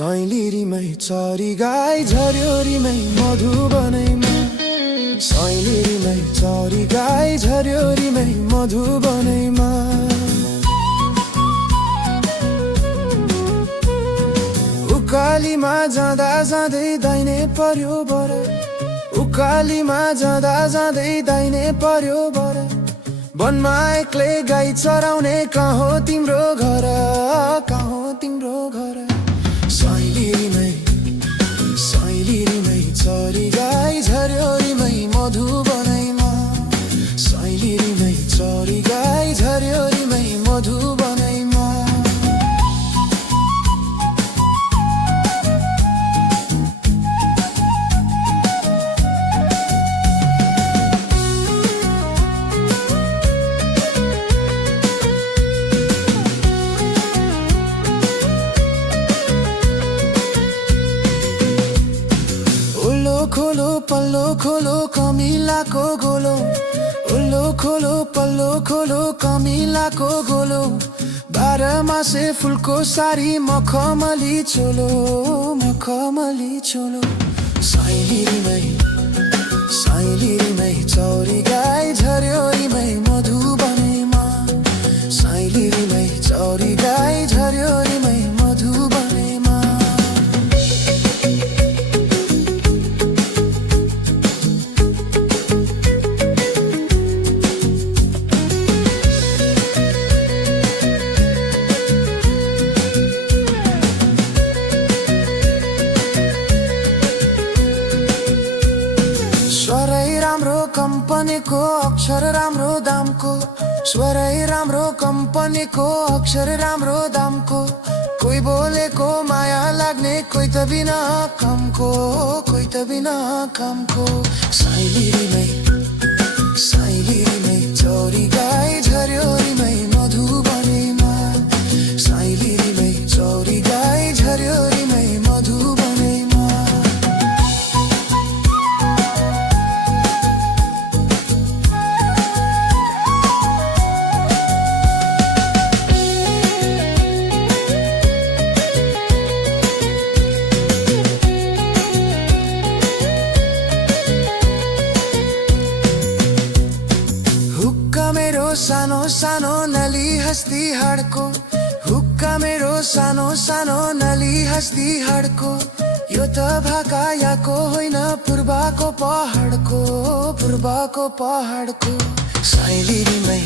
साइलिरीमै चरी गाई झर्योरीमै मधुबनैमा साइलिरीमै चरी गाई झर्योरीमै मधुबनैमा उकालीमा जाँदा जाँदै दाहिने पर्यो बर उकालीमा जाँदा जाँदै दाहिने पर्यो बर वनमा एक्लै गाई चराउने कहाँ हो तिम्रो घर कहाँ हो तिम्रो घर साइलिरीमै चरी गाई झर्योरीमै मधुबनैमा साइलिरीमै चरी गाई झर्योरीमै मधुबनैमा खोलो पल्लो खोलो कमिलाको गोलो उल्लो खोलो पल्लो खोलो कमिलाको गोलो 12 मासे फुलको सारी मखमली चोलो साइलिरीमै चौरी गाई झर्योरीमै मधुबनैमा साइलिरीमै चौरी गाई झर्योरीमै मधुबनैमा कम्पनीको अक्षर राम्रो दामको स्वरै राम्रो कम्पनीको अक्षर राम्रो दामको कोही बोलेको माया लाग्ने कोही त बिना कामको साइलिरीमै चौरी गाई झर्योरीमै मधुबनैमा साइलिरीमै चौरी गाई झर्योरीमै मधुबनैमा सानो सानो नली हस्ती हाडको हुक्का मेरो सानो सानो नली हस्ती हाडको यो त भाकायाको होइन पूर्वको पहाडको साइलिरीमै